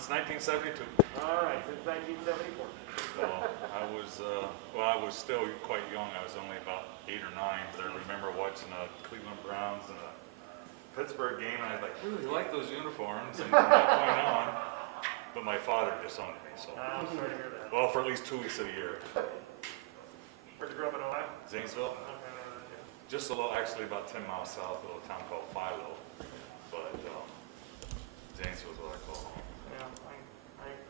Since 1972. All right, since 1974. So I was still quite young. I was only about 8 or 9, but I remember watching the Cleveland Browns and a Pittsburgh game, and I was like, really like those uniforms, and from that point on. But my father disowned me, so. I'm sorry to hear that. Well, for at least 2 weeks of the year. Where'd you grow up in Ohio? Zanesville, Okay, just a little, actually about 10 miles south of a little town called Philo, but Zanesville's what I call home. yeah.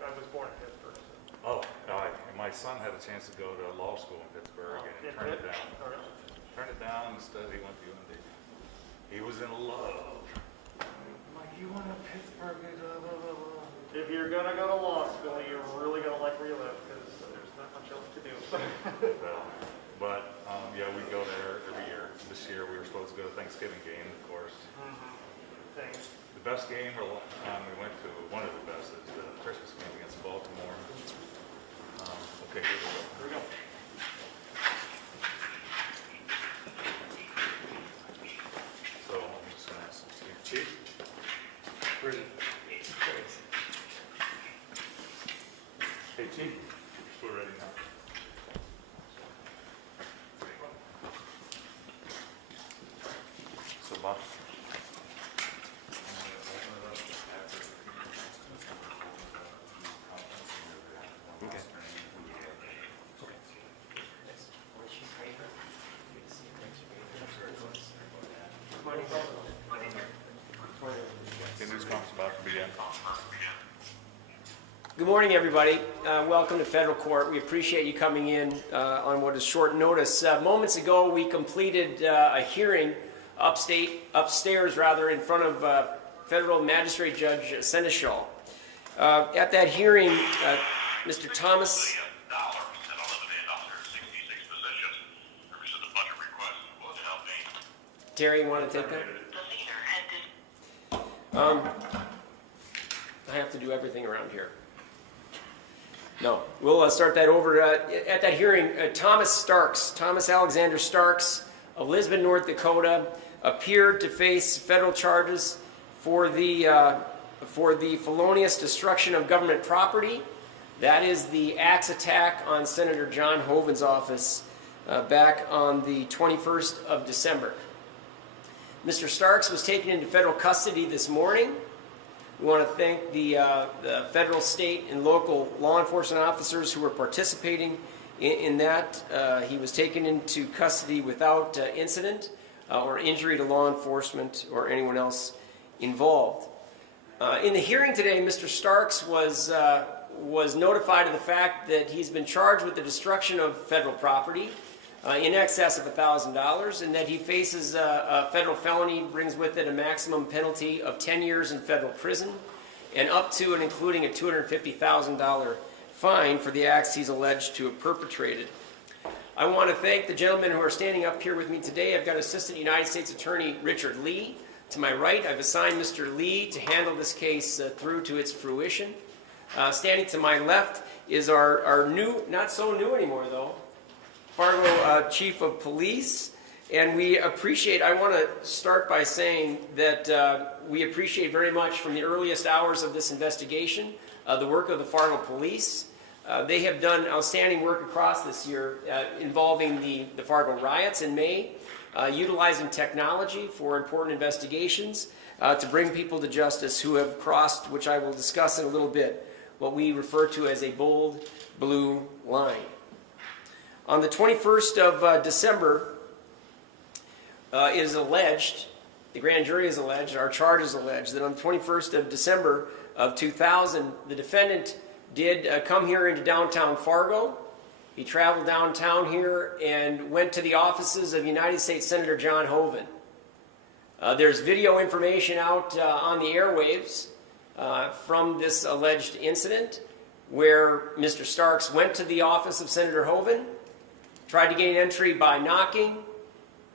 I was born in Pittsburgh. So. Oh, my son had a chance to go to law school in Pittsburgh and he turned it down. Oh, really? Turned it down, instead he went to UND. He was in love. I'm like, you want to Pittsburgh, blah, blah, blah, blah. If you're going to go to law school, you're really going to like where you live because there's not much else to do. But yeah, we go there every year. This year we were supposed to go to Thanksgiving game, of course. Thanks. The best game we went to, one of the best, is the Christmas game against Baltimore. Okay, here we go. Here we go. So I'm just going to ask Chief. Where's it? Hey, Chief. We're ready now. So, Bob. Okay. The news conference about to begin. Good morning, everybody. Welcome to federal court. We appreciate you coming in on what is short notice. Moments ago, we completed a hearing upstairs in front of federal magistrate judge Seneschal. At that hearing, Mr. Thomas. Terry, you want to take that? I have to do everything around here. No, we'll start that over. At that hearing, Thomas Alexander Starks of Lisbon, North Dakota, appeared to face federal charges for the felonious destruction of government property. That is the axe attack on Senator John Hoeven's office back on the 21st of December. Mr. Starks was taken into federal custody this morning. We want to thank the federal, state, and local law enforcement officers who were participating in that. He was taken into custody without incident or injury to law enforcement or anyone else involved. In the hearing today, Mr. Starks was notified of the fact that he's been charged with the destruction of federal property in excess of $1,000, and that he faces a federal felony, brings with it a maximum penalty of 10 years in federal prison and up to and including a $250,000 fine for the acts he's alleged to have perpetrated. I want to thank the gentlemen who are standing up here with me today. I've got Assistant United States Attorney Richard Lee. To my right, I've assigned Mr. Lee to handle this case through to its fruition. Standing to my left is our new, not so new anymore though, Fargo Chief of Police, and we appreciate, I want to start by saying that we appreciate very much from the earliest hours of this investigation the work of the Fargo Police. They have done outstanding work across this year involving the Fargo riots in May, utilizing technology for important investigations to bring people to justice who have crossed, which I will discuss in a little bit, what we refer to as a bold blue line. On the 21st of December, it is alleged, the grand jury is alleged, our charge is alleged, that on the 21st of December of 2000, the defendant did come here into downtown Fargo. He traveled downtown here and went to the offices of United States Senator John Hoeven. There's video information out on the airwaves from this alleged incident where Mr. Starks went to the office of Senator Hoeven, tried to gain entry by knocking,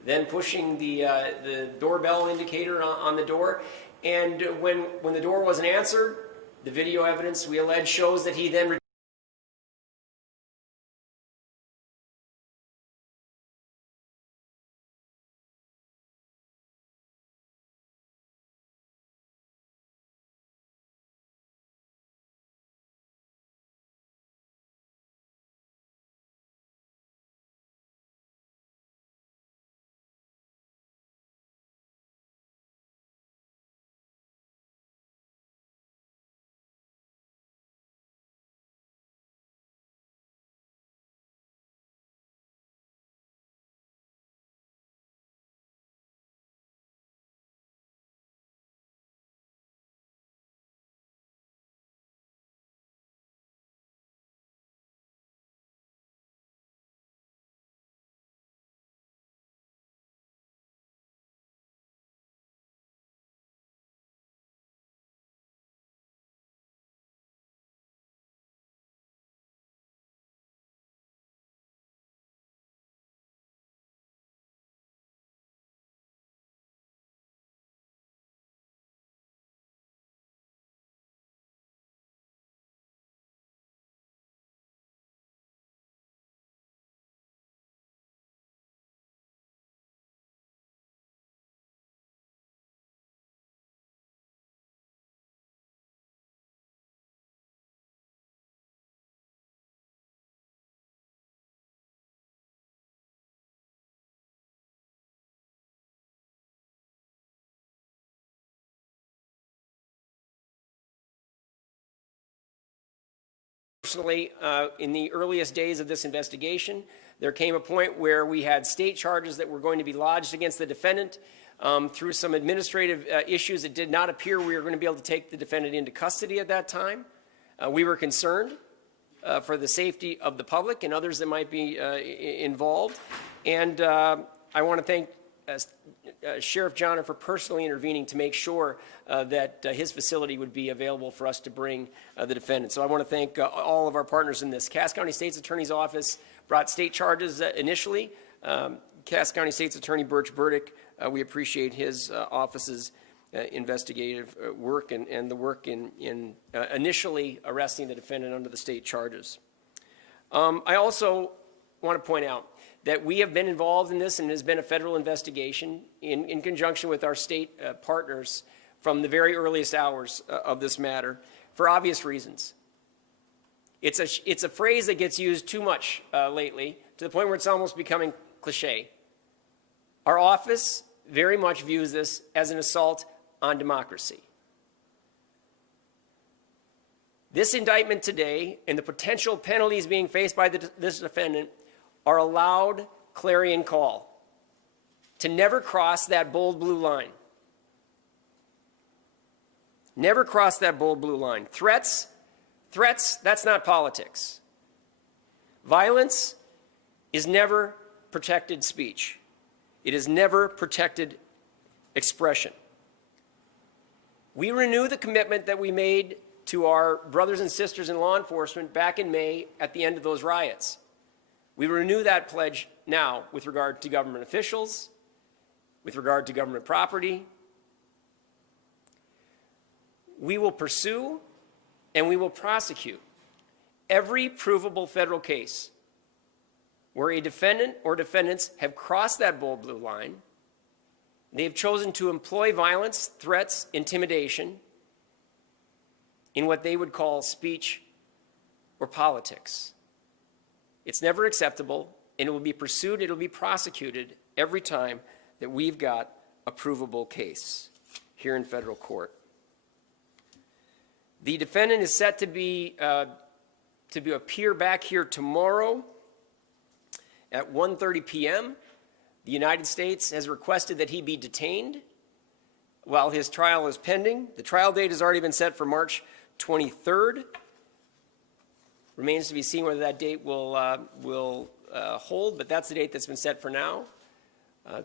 then pushing the doorbell indicator on the door. And when the door wasn't answered, the video evidence, we allege, shows that he then Personally, in the earliest days of this investigation, there came a point where we had state charges that were going to be lodged against the defendant. Through some administrative issues, it did not appear we were going to be able to take the defendant into custody at that time. We were concerned for the safety of the public and others that might be involved. And I want to thank Sheriff Johnner for personally intervening to make sure that his facility would be available for us to bring the defendant. So I want to thank all of our partners in this. Cass County State's Attorney's Office brought state charges initially. Cass County State's Attorney Birch Burdick, we appreciate his office's investigative work and the work in initially arresting the defendant under the state charges. I also want to point out that we have been involved in this, and it has been a federal investigation in conjunction with our state partners from the very earliest hours of this matter for obvious reasons. It's a phrase that gets used too much lately, to the point where it's almost becoming cliche. Our office very much views this as an assault on democracy. This indictment today and the potential penalties being faced by this defendant are a loud clarion call to never cross that bold blue line. Never cross that bold blue line. Threats, that's not politics. Violence is never protected speech. It is never protected expression. We renew the commitment that we made to our brothers and sisters in law enforcement back in May at the end of those riots. We renew that pledge now with regard to government officials, with regard to government property. We will pursue and we will prosecute every provable federal case where a defendant or defendants have crossed that bold blue line. They have chosen to employ violence, threats, intimidation in what they would call speech or politics. It's never acceptable, and it will be pursued, it will be prosecuted every time that we've got a provable case here in federal court. The defendant is set to appear back here tomorrow at 1:30 p.m. The United States has requested that he be detained while his trial is pending. The trial date has already been set for March 23rd. Remains to be seen whether that date will hold, but that's the date that's been set for now.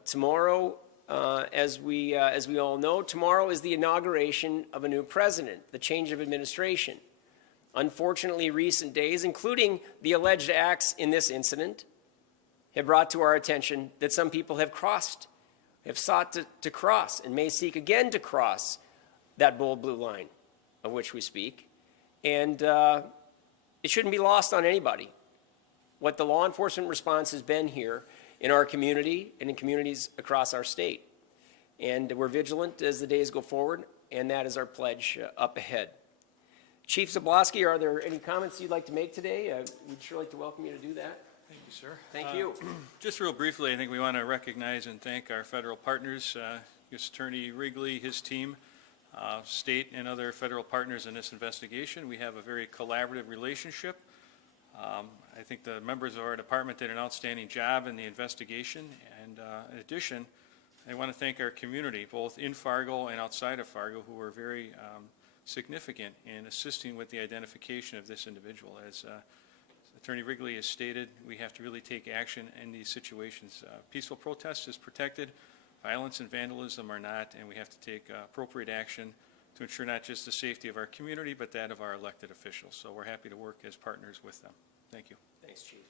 Tomorrow, as we all know, tomorrow is the inauguration of a new president, the change of administration. Unfortunately, recent days, including the alleged acts in this incident, have brought to our attention that some people have sought to cross, and may seek again to cross that bold blue line of which we speak. And it shouldn't be lost on anybody what the law enforcement response has been here in our community and in communities across our state. And we're vigilant as the days go forward, and that is our pledge up ahead. Chief Zablosky, are there any comments you'd like to make today? We'd sure like to welcome you to do that. Thank you, sir. Thank you. Just real briefly, I think we want to recognize and thank our federal partners, U.S. Attorney Wrigley, his team, state and other federal partners in this investigation. We have a very collaborative relationship. I think the members of our department did an outstanding job in the investigation. And in addition, I want to thank our community, both in Fargo and outside of Fargo, who were very significant in assisting with the identification of this individual. As Attorney Wrigley has stated, we have to really take action in these situations. Peaceful protest is protected, violence and vandalism are not, and we have to take appropriate action to ensure not just the safety of our community, but that of our elected officials. So we're happy to work as partners with them. Thank you. Thanks, Chief.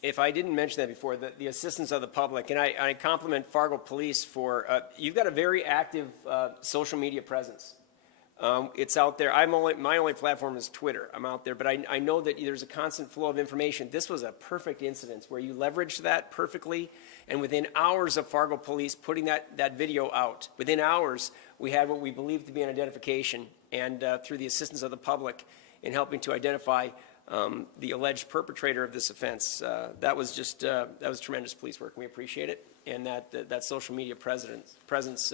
If I didn't mention that before, the assistance of the public, and I compliment Fargo Police for, you've got a very active social media presence. It's out there. My only platform is Twitter. I'm out there, but I know that there's a constant flow of information. This was a perfect incident where you leveraged that perfectly, and within hours of Fargo Police putting that video out, within hours we had what we believed to be an identification, and through the assistance of the public in helping to identify the alleged perpetrator of this offense. That was tremendous police work. We appreciate it, and that social media presence,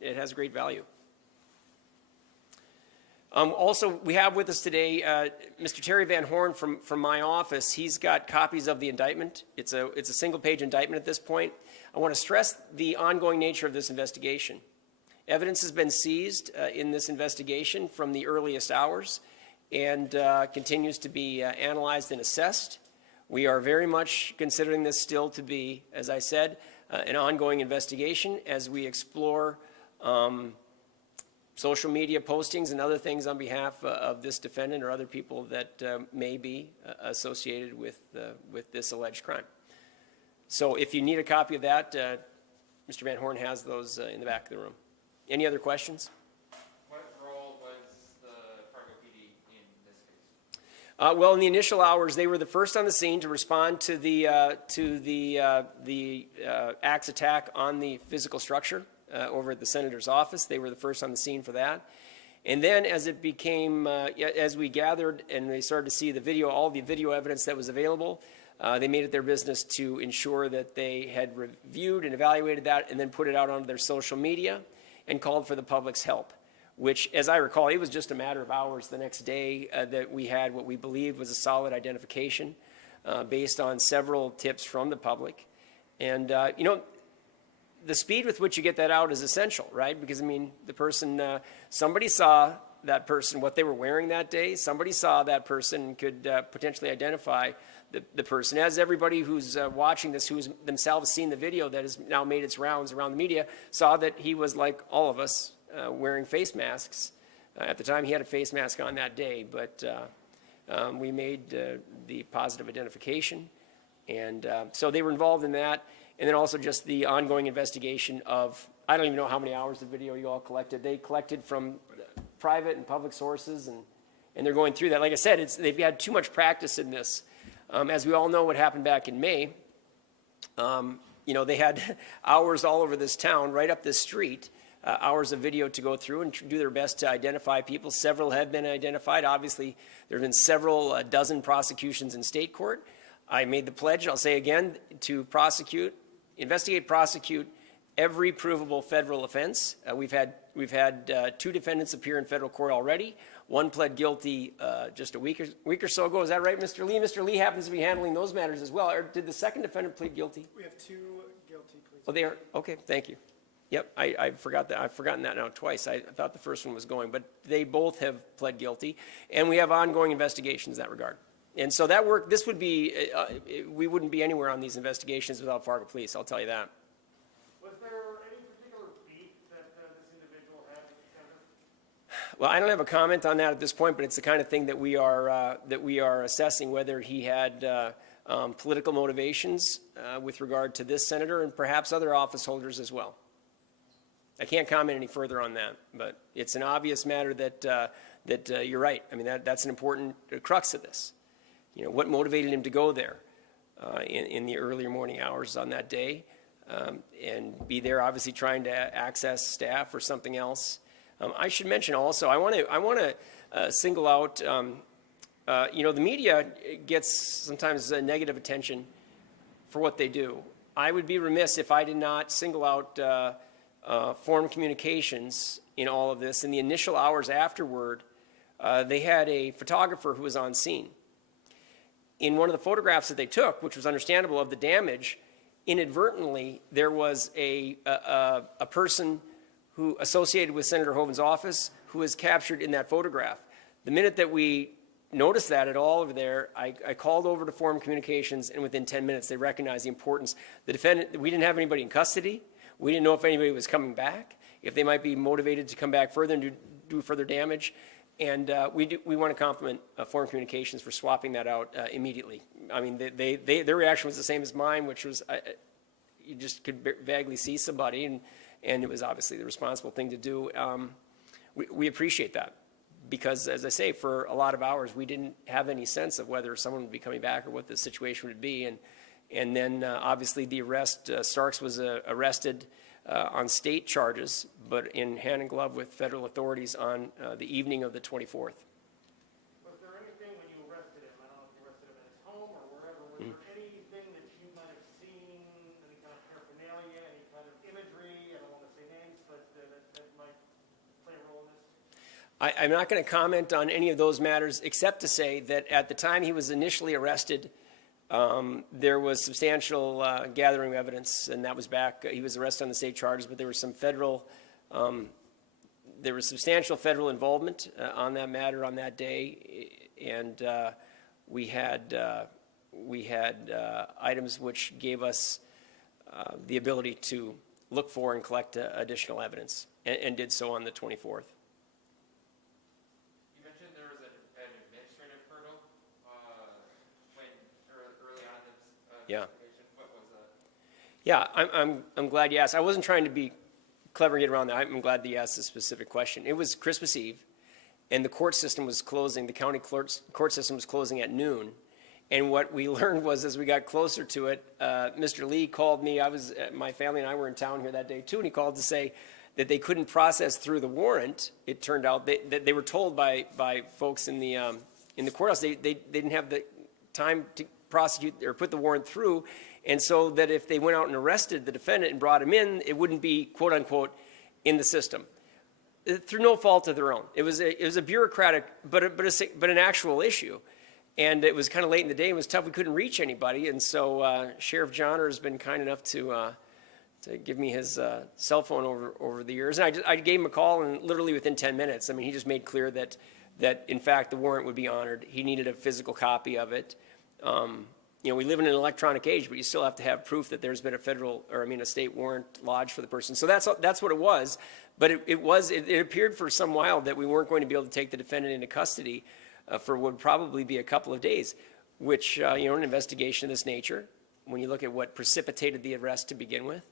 it has great value. Also, we have with us today Mr. Terry Van Horn from my office. He's got copies of the indictment. It's a single-page indictment at this point. I want to stress the ongoing nature of this investigation. Evidence has been seized in this investigation from the earliest hours and continues to be analyzed and assessed. We are very much considering this still to be, as I said, an ongoing investigation as we explore social media postings and other things on behalf of this defendant or other people that may be associated with this alleged crime. So if you need a copy of that, Mr. Van Horn has those in the back of the room. Any other questions? What role was the Fargo PD in this case? Well, in the initial hours, they were the first on the scene to respond to the axe attack on the physical structure over at the senator's office. They were the first on the scene for that. And then as it became, as we gathered and they started to see the video, all the video evidence that was available, they made it their business to ensure that they had reviewed and evaluated that and then put it out onto their social media and called for the public's help, which, as I recall, it was just a matter of hours the next day that we had what we believed was a solid identification based on several tips from the public. And, you know, the speed with which you get that out is essential, right? Because, I mean, the person, somebody saw that person, what they were wearing that day. Somebody saw that person and could potentially identify the person. As everybody who's watching this, who's themselves seen the video that has now made its rounds around the media, saw that he was like all of us, wearing face masks. At the time, he had a face mask on that day, but we made the positive identification. And so they were involved in that. And then also just the ongoing investigation of, I don't even know how many hours of video you all collected. They collected from private and public sources, and they're going through that. Like I said, they've had too much practice in this. As we all know what happened back in May, you know, they had hours all over this town, right up this street, hours of video to go through and do their best to identify people. Several have been identified. Obviously, there have been several dozen prosecutions in state court. I made the pledge, I'll say again, to investigate, prosecute every provable federal offense. We've had 2 defendants appear in federal court already. One pled guilty just a week or so ago. Is that right, Mr. Lee? Mr. Lee happens to be handling those matters as well. Or did the second defendant plead guilty? We have 2 guilty pleas. Oh, they are? Okay, thank you. Yep, I forgot that. I've forgotten that now twice. I thought the first one was going, but they both have pled guilty, and we have ongoing investigations in that regard. And so that work, this would be, we wouldn't be anywhere on these investigations without Fargo Police, I'll tell you that. Was there any particular beat that this individual had with the senator? Well, I don't have a comment on that at this point, but it's the kind of thing that we are assessing, whether he had political motivations with regard to this senator and perhaps other office holders as well. I can't comment any further on that, but it's an obvious matter that you're right. I mean, that's an important crux of this. You know, what motivated him to go there in the earlier morning hours on that day and be there, obviously trying to access staff or something else. I should mention also, I want to single out, you know, the media gets sometimes negative attention for what they do. I would be remiss if I did not single out Forum Communications in all of this. In the initial hours afterward, they had a photographer who was on scene. In one of the photographs that they took, which was understandable, of the damage, inadvertently there was a person who associated with Senator Hoeven's office who was captured in that photograph. The minute that we noticed that at all over there, I called over to Forum Communications, and within 10 minutes they recognized the importance. The defendant, we didn't have anybody in custody. We didn't know if anybody was coming back, if they might be motivated to come back further and do further damage. And we want to compliment Foreign Communications for swapping that out immediately. I mean, their reaction was the same as mine, which was you just could vaguely see somebody, and it was obviously the responsible thing to do. We appreciate that because, as I say, for a lot of hours we didn't have any sense of whether someone would be coming back or what the situation would be. And then obviously the arrest, Starks was arrested on state charges, but in hand and glove with federal authorities on the evening of the 24th. Was there anything when you arrested him, I don't know if you arrested him at his home or wherever, was there anything that you might have seen, any kind of paraphernalia, any kind of imagery, I don't want to say names, but that might play a role in this? I'm not going to comment on any of those matters except to say that at the time he was initially arrested, there was substantial gathering of evidence, and that was back. He was arrested on the state charges, but there was some federal. There was substantial federal involvement on that matter on that day, and we had items which gave us the ability to look for and collect additional evidence, and did so on the 24th. You mentioned there was an administrative hurdle early on in this Yeah. investigation. What was that? Yeah, I'm glad you asked. I wasn't trying to be clever and get around that. I'm glad that you asked a specific question. It was Christmas Eve, and the court system was closing. The county court system was closing at noon. And what we learned was, as we got closer to it, Mr. Lee called me. My family and I were in town here that day too, and he called to say that they couldn't process through the warrant. It turned out that they were told by folks in the courthouse they didn't have the time to prosecute or put the warrant through, and so that if they went out and arrested the defendant and brought him in, it wouldn't be quote unquote in the system through no fault of their own. It was a bureaucratic, but an actual issue. And it was kind of late in the day. It was tough. We couldn't reach anybody. And so Sheriff Johnner has been kind enough to give me his cell phone over the years. And I gave him a call, and literally within 10 minutes, I mean, he just made clear that in fact, the warrant would be honored. He needed a physical copy of it. We live in an electronic age, but you still have to have proof that there's been a state warrant lodged for the person. So that's what it was. But it appeared for some while that we weren't going to be able to take the defendant into custody for what would probably be a couple of days, which, an investigation of this nature, when you look at what precipitated the arrest to begin with,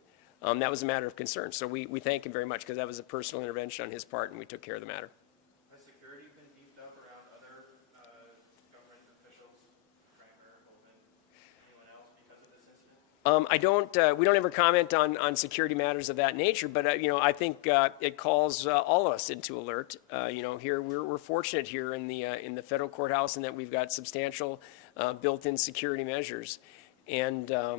that was a matter of concern. So we thank him very much, because that was a personal intervention on his part, and we took care of the matter. Has security been beefed up around other government officials, Kramer, Holden, anyone else because of this incident? We don't ever comment on security matters of that nature, but I think it calls all of us into alert. Here we're fortunate here in the federal courthouse, in that we've got substantial built-in security measures, and I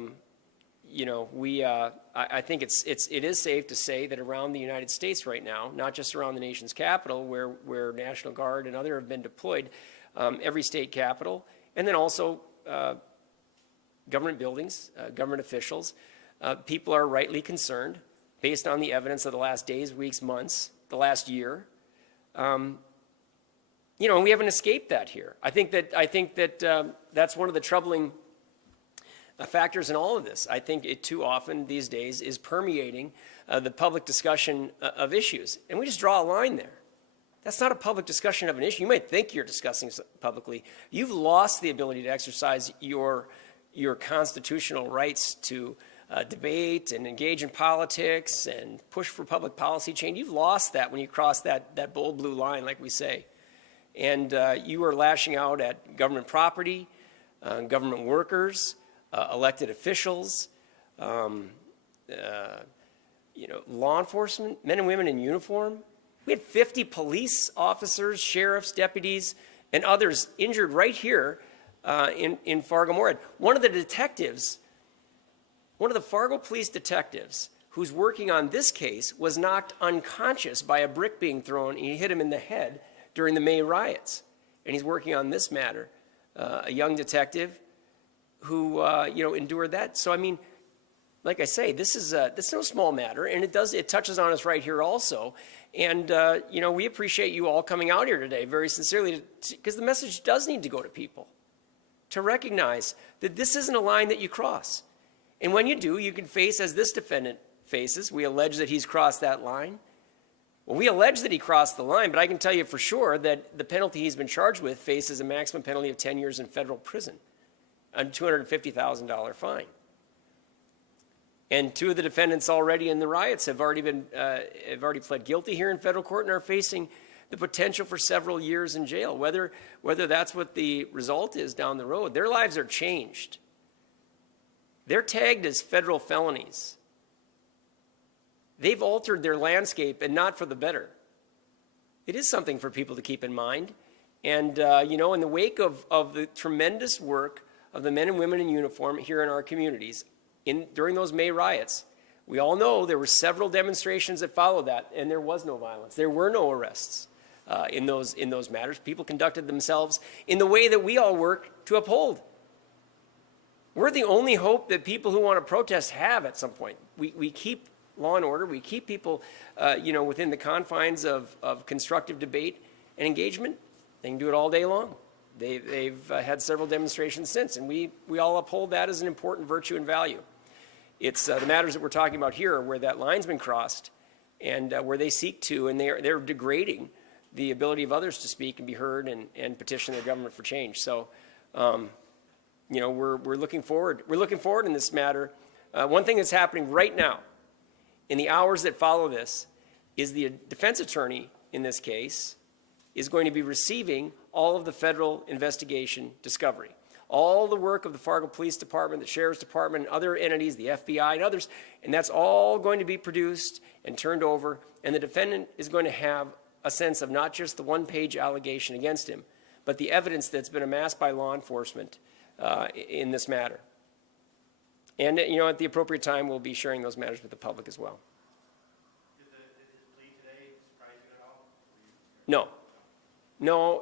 think it is safe to say that around the United States right now, not just around the nation's capital, where National Guard and other have been deployed, every state capital, and then also government buildings, government officials, people are rightly concerned, based on the evidence of the last days, weeks, months, the last year. And we haven't escaped that here. I think that that's one of the troubling factors in all of this. I think it too often these days is permeating the public discussion of issues, and we just draw a line there. That's not a public discussion of an issue. You might think you're discussing publicly. You've lost the ability to exercise your constitutional rights to debate and engage in politics and push for public policy change. You've lost that when you cross that bold blue line, like we say. And you are lashing out at government property, government workers, elected officials, law enforcement, men and women in uniform. We had 50 police officers, sheriffs, deputies, and others injured right here in Fargo-Moorhead. One of the Fargo police detectives who's working on this case was knocked unconscious by a brick being thrown, and he hit him in the head during the May riots. And he's working on this matter, a young detective who endured that. So I mean, like I say, this is no small matter, and it touches on us right here also. And we appreciate you all coming out here today very sincerely, because the message does need to go to people, to recognize that this isn't a line that you cross. And when you do, you can face, as this defendant faces, we allege that he's crossed that line. Well, we allege that he crossed the line, but I can tell you for sure that the penalty he's been charged with faces a maximum penalty of 10 years in federal prison and a $250,000 fine. And two of the defendants already in the riots have already pled guilty here in federal court and are facing the potential for several years in jail. Whether that's what the result is down the road, their lives are changed. They're tagged as federal felonies. They've altered their landscape, and not for the better. It is something for people to keep in mind. And, in the wake of the tremendous work of the men and women in uniform here in our communities, during those May riots, we all know there were several demonstrations that followed that, and there was no violence. There were no arrests. in those matters. People conducted themselves in the way that we all work to uphold. We're the only hope that people who want to protest have at some point. We keep law and order. We keep people, within the confines of constructive debate and engagement. They can do it all day long. They've had several demonstrations since, and we all uphold that as an important virtue and value. It's the matters that we're talking about here where that line's been crossed and where they seek to, and they're degrading the ability of others to speak and be heard and petition their government for change. So, we're looking forward. We're looking forward in this matter. One thing that's happening right now in the hours that follow this is the defense attorney in this case is going to be receiving all of the federal investigation discovery. All the work of the Fargo Police Department, the Sheriff's Department, and other entities, the FBI and others, and that's all going to be produced and turned over, and the defendant is going to have a sense of not just the one-page allegation against him, but the evidence that's been amassed by law enforcement in this matter. And, at the appropriate time, we'll be sharing those matters with the public as well. Did his plea today surprise you at all?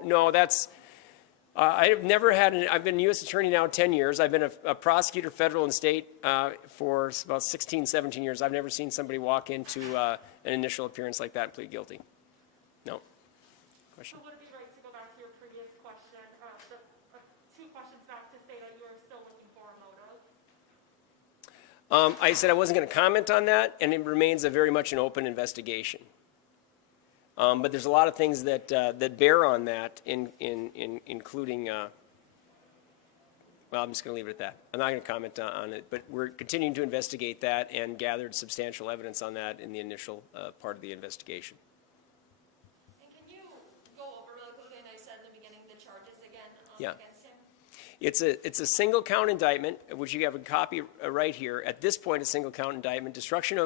No, that's, I've never had, I've been U.S. Attorney now 10 years. I've been a prosecutor, federal and state, for about 16, 17 years. I've never seen somebody walk into an initial appearance like that and plead guilty. No. Question? So would it be right to go back to your previous question, two questions back, to say that you are still looking for a motive? I said I wasn't going to comment on that, and it remains very much an open investigation. But there's a lot of things that bear on that, including. Well, I'm just going to leave it at that. I'm not going to comment on it, but we're continuing to investigate that and gathered substantial evidence on that in the initial part of the investigation. And can you go over really quickly? I know you said at the beginning the charges again Yeah. against him. It's a single count indictment, which you have a copy right here. At this point, a single count indictment, destruction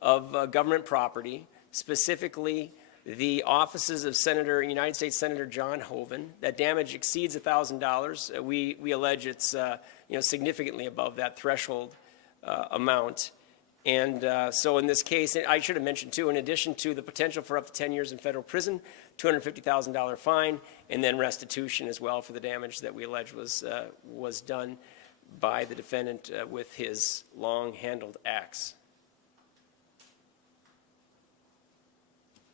of government property, specifically the offices of United States Senator John Hoeven. That damage exceeds $1,000. We allege it's significantly above that threshold amount. And so in this case, I should have mentioned too, in addition to the potential for up to 10 years in federal prison, $250,000 fine, and then restitution as well for the damage that we allege was done by the defendant with his long-handled axe.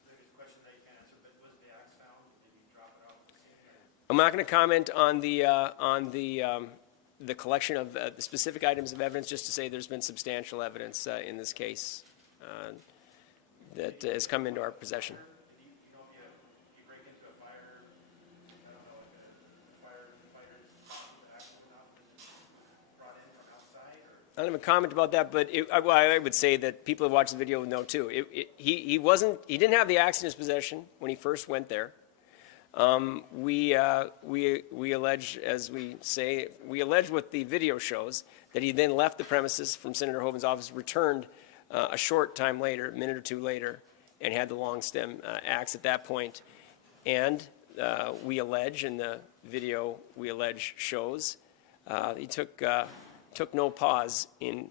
There's a question that you can't answer, but was the axe found? Did you drop it off the scene? I'm not going to comment on the collection of the specific items of evidence, just to say there's been substantial evidence in this case that has come into our possession. You break into a fire, I don't know, like a firefighter's axe brought in from outside, or? I don't have a comment about that, but I would say that people who watch the video know too. He didn't have the axe in his possession when he first went there. We allege, as we say, what the video shows, that he then left the premises from Senator Hoeven's office, returned a short time later, a minute or two later, and had the long stem axe at that point. And we allege, and the video we allege shows, he took no pause in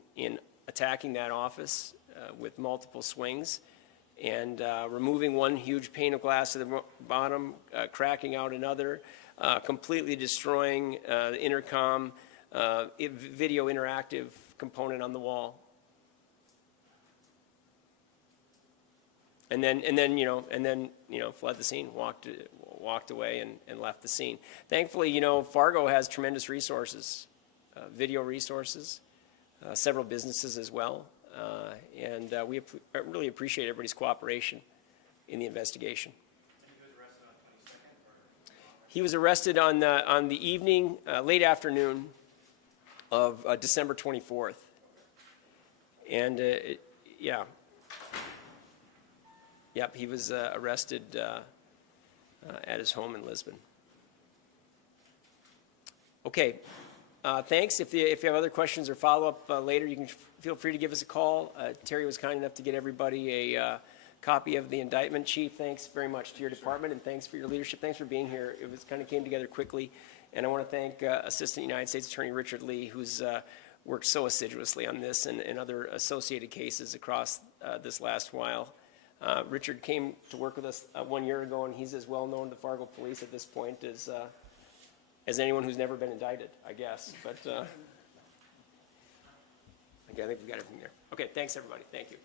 attacking that office with multiple swings, and removing one huge pane of glass at the bottom, cracking out another, completely destroying the intercom, video interactive component on the wall. And then fled the scene, walked away and left the scene. Thankfully, Fargo has tremendous resources, video resources, several businesses as well. And we really appreciate everybody's cooperation in the investigation. He was arrested on the evening, late afternoon of December 24th. And yeah. Yep, he was arrested at his home in Lisbon. Okay. Thanks. If you have other questions or follow-up later, you can feel free to give us a call. Terry was kind enough to get everybody a copy of the indictment. Chief, thanks very much to your department, and thanks for your leadership. Thanks for being here. It was kind of came together quickly, and I want to thank Assistant United States Attorney Richard Lee, who's worked so assiduously on this and other associated cases across this last while. Richard came to work with us 1 year ago, and he's as well known to Fargo Police at this point as anyone who's never been indicted, I guess. But okay, I think we've got everything there. Okay, thanks everybody. Thank you.